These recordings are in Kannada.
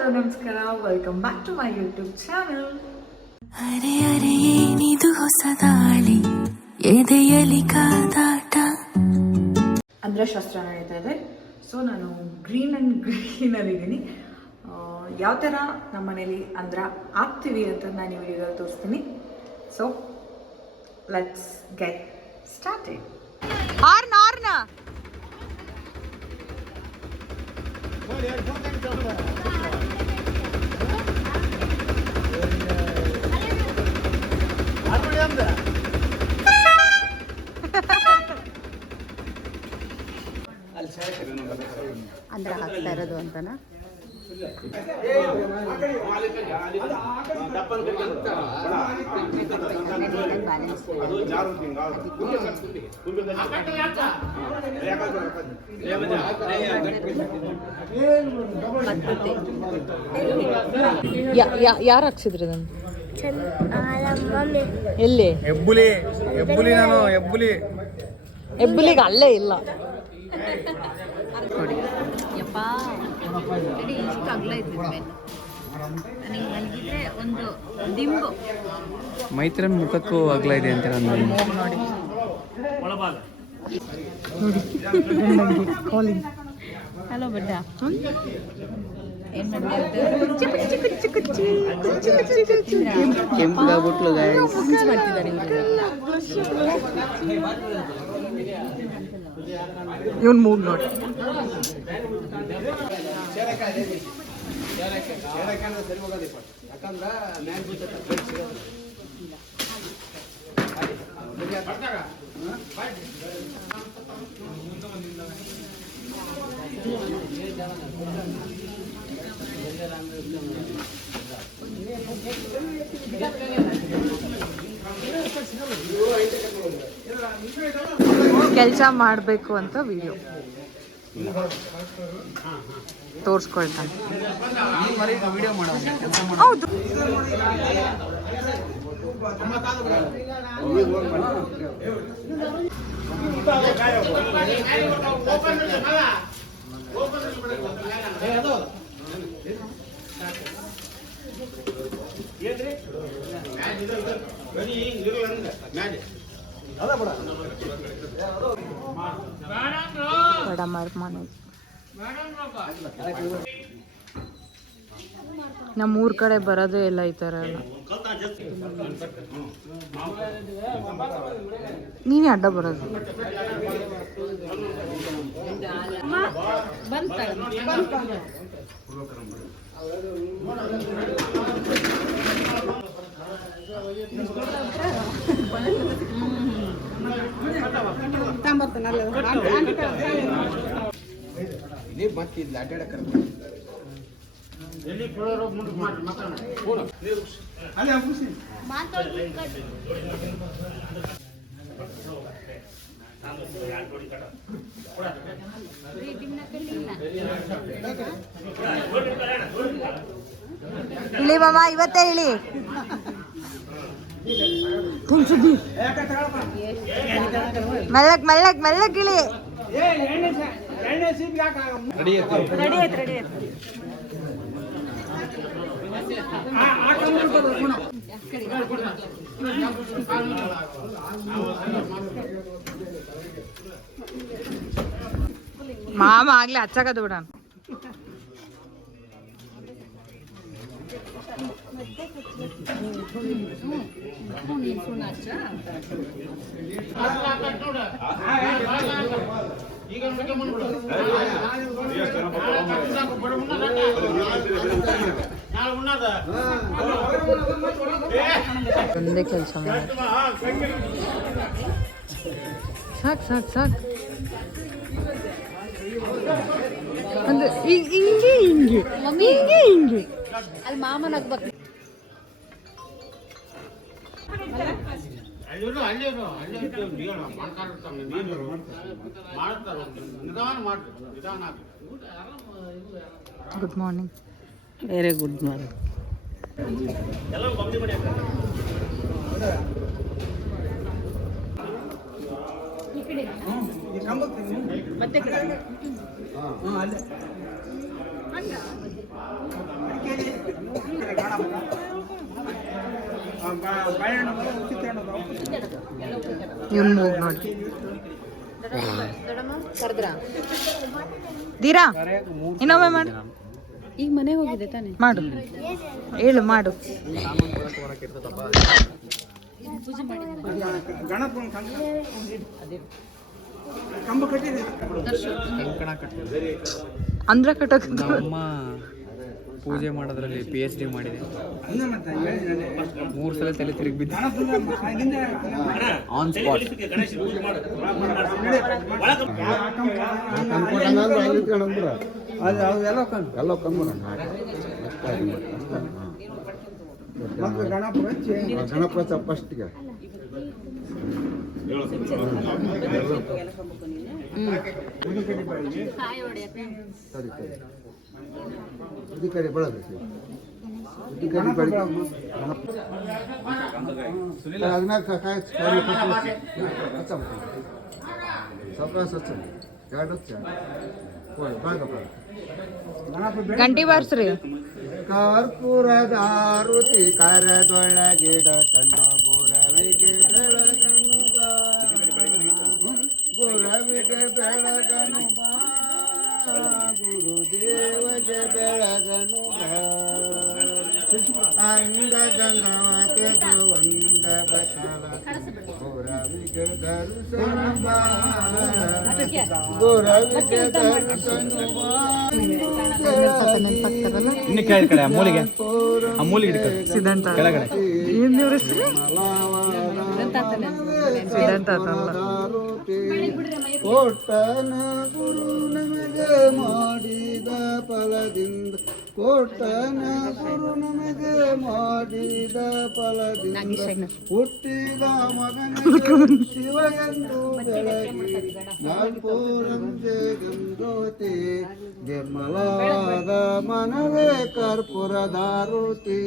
ಹಲೋ ನಮಸ್ಕಾರ, welcome back to my YouTube channel. ಅರೆ ಅರೆ ಏನಿದು ಹೊಸ ದಾಳಿ, ಎದೆಯಲಿ ಕಾದಾಟ. ಅಂದ್ರೆ ಶಾಸ್ತ್ರ ನಡೀತಾ ಇದೆ. ಸೊ ನಾನು ಗ್ರೀನಲ್ಲಿದ್ದೀನಿ. ಯಾವ ಥರ ನಮ್ಮ ಮನೇಲಿ ಅಂದ್ರೆ ಆಗ್ತೀವಿ ಅಂತ ನಾನು ಈ ವಿಡಿಯೋದಲ್ಲಿ ತೋರಿಸ್ತೀನಿ. So let's get started. ಆರ್ನ ಅಂದ್ರೆ ಹಾಕ್ತಾ ಇರೋದು ಅಂತನಾ? ಯಾರು ಹಾಕ್ಸಿದ್ರಿ ನಾನು ಎಲ್ಲಿ? ಹೆಬ್ಬುಲಿಗೆ ಅಲ್ಲೇ ಇಲ್ಲ ನೋಡಿ. ಯಪ್ಪ ಇಷ್ಟು ಅಗಲ ಇದ್ದಿದ್ವೆ ನನಗೆ ಮಲಗಿದ್ರೆ ಒಂದು ದಿಂಬು. ಮೈತ್ರನ್ ಮುಖಕ್ಕೂ ಅಗಲ ಇದೆ ಅಂತ ನೋಡಿ. ಹಲೋ ಬಡ್ಡ, ಏನು ಕೆಂಪುಗಾಗ್ಬಿಟ್ಲು ಮಾಡ್ತಿದ್ದಾರೆ ಇವನ್ ಮೂಗ್ ನೋಡಿ. ಕೆಲಸ ಮಾಡಬೇಕು ಅಂತ ವಿಡಿಯೋ ತೋರಿಸ್ಕೊಳ್ತಾನೆ. ಹೌದು, ನಮ್ಮೂರ್ ಕಡೆ ಬರೋದೇ ಇಲ್ಲ ಈ ಥರ ಎಲ್ಲ. ನೀವೇ ಅಡ್ಡ ಬರೋದು. ಇಳಿ ಮಾಮ, ಇವತ್ತೇ ಇಳಿ. ಮೆಲ್ಲಗ್ ಇಳಿ. ಮಾಮ ಆಗ್ಲೇ ಹಚ್ಚಾಕದು ಬಿಡ. ಒಂದೇ ಕೆಲಸ ಮಾಡಿ ಸಾಕು. ಅಂದ್ರೆ ಹಿಂಗೆ ಅಲ್ಲಿ ಮಾಮನ ಆಗ್ಬೇಕು. Good morning. Very good morning. ಮತ್ತೆ ಇವನ್ ಮೂಗ್ ನೋಡಿ. ಕರೆದ್ರ ದೀರಾ ಇನ್ನೊಮ್ಮೆ ಮಾಡು. ಈಗ ಮನೆಗೆ ಹೋಗಿದೆ ತಾನೆ. ಮಾಡು, ಹೇಳು ಮಾಡು. ಅಂದ್ರ ಕಟ್ಟಕ್ ಅಮ್ಮ ಪೂಜೆ ಮಾಡೋದ್ರಲ್ಲಿ PhD ಮಾಡಿದೆ. 3 ಸಲ ತಲೆ ತಿರುಗಿ ಬಿದ್ದೆ ಆನ್ ಸ್ಪಾಟ್. ಗಣಪತಿ ಫಸ್ಟ್ಗೆ ಸರಿ ಸರಿ ಈ ಕಡೆ ಬೆಳಗ್ಗೆ ಈ ಕಡೆ ಬೆಳಗ್ಗೆ ಅದನ್ನ ಕಾಯಿ ಸ್ವಲ್ಪ ಎರಡು ಬಾಗಪ್ಪ ಗಂಟಿ ಬಾರ್ಸ್ರಿ. ಕರ್ಪೂರದ ಆರುತಿ ಕರದೊಳಗಿಡ ಕಣ್ಣ ಗುರವಿಗೆ ಬೆಳಗನು ಗುರವಿಗೆ ಬೆಳಗನು ಗುರುದೇವಗೆ ಬೆಳಗನು ಅಂದ ಗಂಗವತೆ ಒಂದ ಬಸವ ಗುರವಿಗೆ ದರ್ಶನ ಗುರವಿಗೆ ದರ್ಶನ ಇನ್ನು ಕೆಳಗಡೆ ಕಡೆ ಆ ಮೂಲಿಗೆ ಇಡ್ಕ ಸಿದ್ಧಾಂತ ಕೆಳಗಡೆ. ಏನ್ ದೇವ್ರ ಹೆಸ್ರು? ಸಿದ್ಧಾಂತ ಆತಲ್ಲ. ಕೋಟನ ಗುರು ನಮಗೆ ಮಾಡಿದ ಫಲದಿಂದ ಕೋಟನ ಗುರು ನಮಗೆ ಮಾಡಿದ ಫಲದಿಂದ ಹುಟ್ಟಿದ ಮಗನಿಗೆ ಶಿವ ಎಂದು ಬೆಳಗಿ ನಾಲ್ಪೂರಂಜೆ ಗಂಗೋತಿ ನಿರ್ಮಲವಾದ ಮನವೇ ಕರ್ಪೂರದಾರುತಿ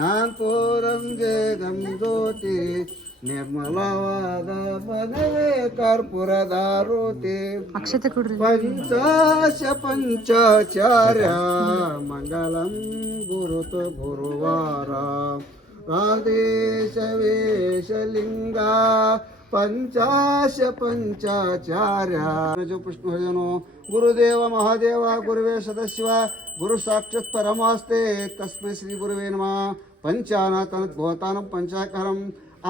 ನಾಲ್ಪೂರಂಜೆ ಗಂಗೋತಿ ನಿರ್ಮಲವಾದ ಮನವೇ ಕರ್ಪೂರದಾರುತಿ ಅಕ್ಷತೆ ಕೊಡ್ರಿ. ಪಂಚಾಶ ಪಂಚಾಚಾರ್ಯ ಮಂಗಲಂ ಗುರುತು ಗುರುವಾರ ಆದೇಶ ವೇಷಲಿಂಗ ಪಂಚಾಶ ಪಂಚಾಚಾರ್ಯ ಪುಷ್ಪಭಜನೋ ಗುರುದೇವ ಮಹಾದೇವ ಗುರುವೇ ಸದಶಿವ ಗುರು ಸಾಕ್ಷಾತ್ ಪರಮಾಸ್ತೆ ತಸ್ಮೈ ಶ್ರೀ ಗುರುವೇ ನಮಃ. ಪಂಚಾನಾಥನ ಭವತಾನಂ ಪಂಚಾಕರಂ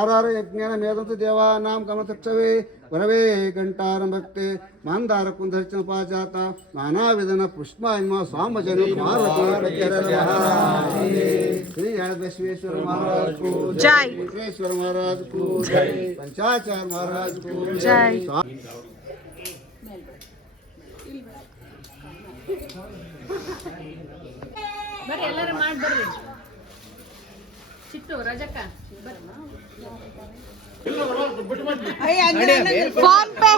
ಆರಾರ ಯಜ್ಞಾನ ಮೇದಂತು ದೇವಾನಾಂ ಕಮತಕ್ಷವೇ ಗುರವೇ ಗಂಟಾರಂ ಭಕ್ತಿ ಮಾಂದಾರ ಕುಂದರ್ಚನ ಪಾಜಾತ ನಾನಾ ವಿಧನ ಪುಷ್ಪಾನ್ಮ ಸ್ವಾಮಜನ ಪಾರ್ವತಿ ಶ್ರೀ ಬಸವೇಶ್ವರ ಮಹಾರಾಜ್ ಕೋ ಜೈ. ವಿಶ್ವೇಶ್ವರ ಮಹಾರಾಜ್ ಕೋ ಜೈ. ಪಂಚಾಚಾರ್ಯ ಮಹಾರಾಜ್ ಕೋ ಜೈ. ಬರ್ರಿ ಎಲ್ಲರೂ ಮಾಡಿ ಬರ್ರಿ. ಚಿಟ್ಟು ರಜಕ್ಕ ಫೋನ್ ಪೇ.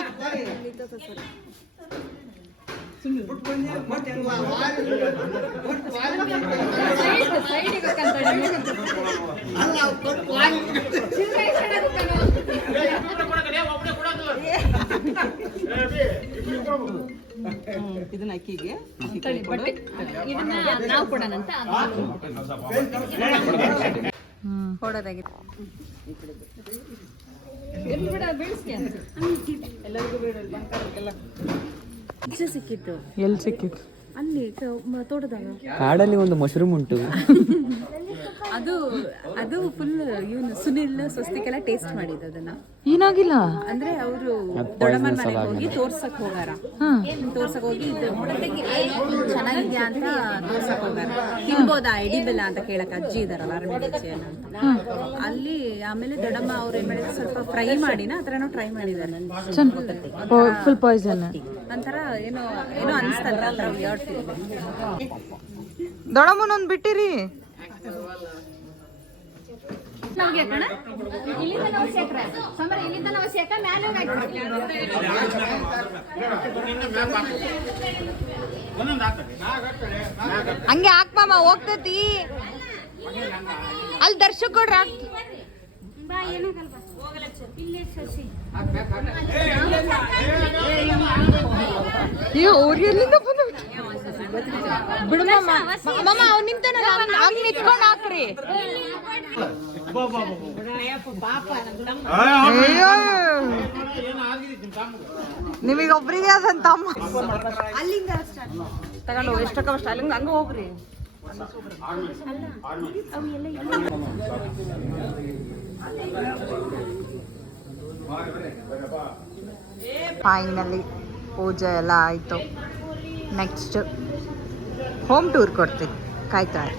ಇದನ್ನ ಅಕ್ಕಿಗೆ ಇದನ್ನ ನಾವು ಕೊಡೋಣಂತ ಕೊಡೋದಾಗಿತ್ತು. ಸಿಕ್ಕಿತ್ತು. ಎಲ್ಲಿ ಸಿಕ್ಕಿತ್ತು? ಅಲ್ಲಿ ತೋಟದಾಗ ಕಾಡಲ್ಲಿ ಒಂದು ಮಶ್ರೂಮ್ ಉಂಟು. ಅದು ಅದು ಫುಲ್ ಇವನು ಸುನಿಲ್ ಸ್ವಸ್ತಿಕೆಲ್ಲ ಟೇಸ್ಟ್ ಮಾಡಿದ್ದು ಅದನ್ನ. ಏನಾಗಿಲ್ಲ ಅಂದ್ರೆ ಅವರು ದೊಡ್ಡಮ್ಮನ ಮನೆಗೆ ಹೋಗಿ ತೋರ್ಸಕ್ ಹೋಗಾರ. ತೋರ್ಸಕ್ ಹೋಗಿ ಇದು ಚೆನ್ನಾಗಿದ್ಯಾ ಅಂತ ತೋರ್ಸಕ್ ಹೋಗಾರ. ತಿನ್ಬೋದಾ ಎಡಿಬೆಲ್ಲ ಅಂತ ಕೇಳಕ್ ಅಜ್ಜಿ ಇದಾರಲ್ಲ ಅರಮೆಡಿಚಿಯನ್ ಅಂತ. ಅಲ್ಲಿ ಆಮೇಲೆ ದೊಡ್ಡಮ್ಮ ಅವ್ರು ಏನ್ ಮಾಡಿದ್ರು ಸ್ವಲ್ಪ ಫ್ರೈ ಮಾಡಿನ ಆತರನೋ ಟ್ರೈ ಮಾಡಿದಾರೆ. ಫುಲ್ ಪಾಯ್ಸನ್ ಒಂಥರ ಏನೋ ಏನೋ ಅನಿಸ್ತಲ್ಲ ಆತರ ವಿಯರ್ಡ್. ದೊಡ್ಡಮ್ಮನೊಂದು ಬಿಟ್ಟಿರಿ. ಹಂಗೆ ಹಾಕ್ಮಾಮ ಹೋಗ್ತತಿ. ಅಲ್ಲಿ ದರ್ಶಕ್ ಕೊಡ್ರ ಅವ್ರು ಎಲ್ಲಿಂದ ಬಂದ ಬಿಡು ಮಾಮ. ಮಾಮ ಅವ್ನು ನಿಂತಾನಲ್ಲ ಹಂಗ್ ನಿಂತ್ಕೊಂಡು ಹಾಕ್ರಿ. ನಿಮಗೊಬ್ರಿಗೆ ಅದಂತ ಅಮ್ಮ ತಗೊಂಡು ಎಷ್ಟಕ್ಕವಷ್ಟು ಅಲ್ಲಿಂದ ಹಂಗ ಹೋಗ್ರಿ. ಫೈನಲಿ ಪೂಜೆ ಎಲ್ಲ ಆಯಿತು. ನೆಕ್ಸ್ಟ್ ಹೋಮ್ ಟೂರ್ ಕೊಡ್ತೀನಿ, ಕಾಯ್ತಾ ಇರಿ.